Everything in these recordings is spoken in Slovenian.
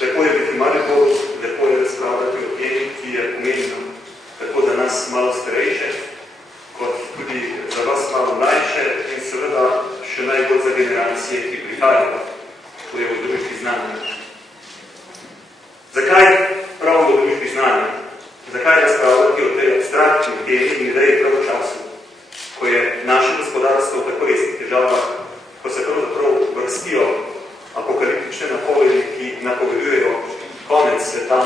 lepo je biti Maribor, lepo je razpravljati o temi, ki je pomembna tako za nas malo starejše, kot tudi za vas malo mlajše in seveda še najbolj za generacije, ki prihajajo, to je v družbi znanja. Zakaj prav v družbi znanja? Zakaj razpravljati o tej abstraktni temi in ideji prav v času, ko je naše gospodarstvo v tako resnih težavah, ko se pravzaprav vrstijo apokaliptične napovedi, ki napovedujejo konec sveta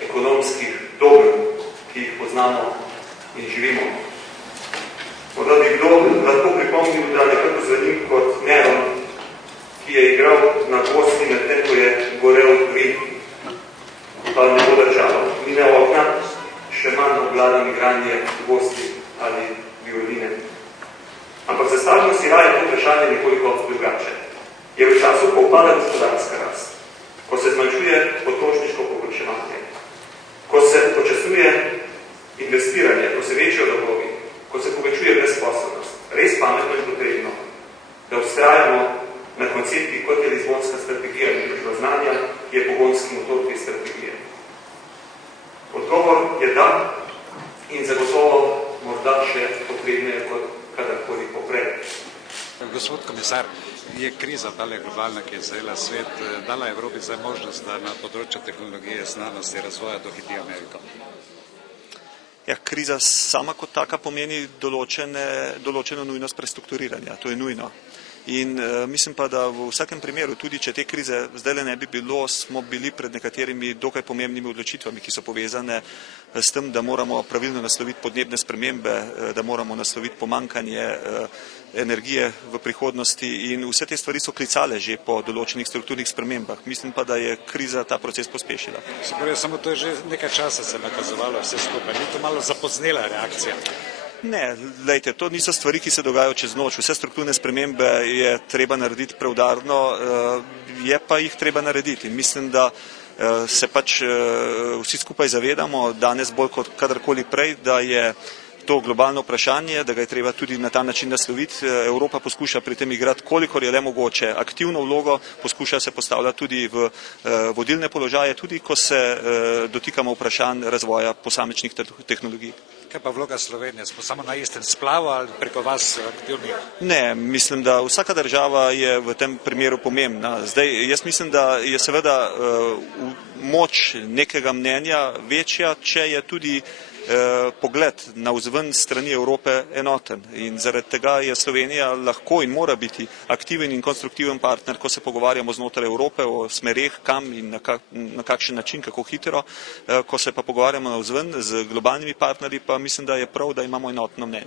ekonomskih dogm, ki jih poznamo in živimo. Morda bi kdo lahko pripomnil, da nekako zvenim kot Neron, ki je igral na gosni med tem, ko je gorel plin, pa ne bo držalo. Ni ne okna, še manj obladam igranje gosti ali violine. Ampak zastavimo si raje to vprašanje nekoliko drugače. Je v času, ko upada gospodarska rast, ko se zmanjšuje potrošniško povpraševanje, ko se počasuje investiranje, ko se večajo dolgovi, ko se povečuje brezposelnost, res pametno in potrebno, da vztrajamo na konceptih, kot je Lizbonska strategija in družba znanja, ki je pogonski motor te strategije. Odgovor je da in zagotovo morda še potrebneje kot kadarkoli poprej. Gospod komisar, je kriza tale globalna, ki je zajela svet, dala Evropi zdaj možnost, da na področju tehnologije, znanosti, razvoja dohiti Ameriko? Ja, kriza sama kot taka pomeni določeno nujnost prestrukturiranja. To je nujno. In mislim pa, da v vsakem primeru, tudi če te krize zdaj ne bi bilo, smo bili pred nekaterimi dokaj pomembnimi odločitvami, ki so povezane s tem, da moramo pravilno nasloviti podnebne spremembe, da moramo nasloviti pomanjkanje energije v prihodnosti in vse te stvari so klicale že po določenih strukturnih spremembah. Mislim pa, da je kriza ta proces pospešila. Samo to je že nekaj časa se nakazovalo vse skupaj. Ni to malo zapoznela reakcija? Ne, lejte, to niso stvari, ki se dogajajo čez noč. Vse strukturne spremembe je treba narediti preudarno, je pa jih treba narediti. In mislim, da se pač vsi skupaj zavedamo, danes bolj kot kadarkoli prej, da je to globalno vprašanje, da ga je treba tudi na ta način nasloviti. Evropa poskuša pri tem igrati, kolikor je le mogoče, aktivno vlogo, poskuša se postavljati tudi v vodilne položaje, tudi ko se dotikamo vprašanj razvoja posamičnih tehnologij. Kaj pa vloga Slovenije? Smo samo na istem splavu ali preko vas aktivni? Ne, mislim, da vsaka država je v tem primeru pomembna. Zdaj, jaz mislim, da je seveda moč nekega mnenja večja, če je tudi pogled navzven strani Evrope enoten. In zaradi tega je Slovenija lahko in mora biti aktiven in konstruktiven partner, ko se pogovarjamo znotraj Evrope o smereh, kam in na kakšen način, kako hitro. Ko se pa pogovarjamo navzven z globalnimi partnerji, pa mislim, da je prav, da imamo enotno mnenje.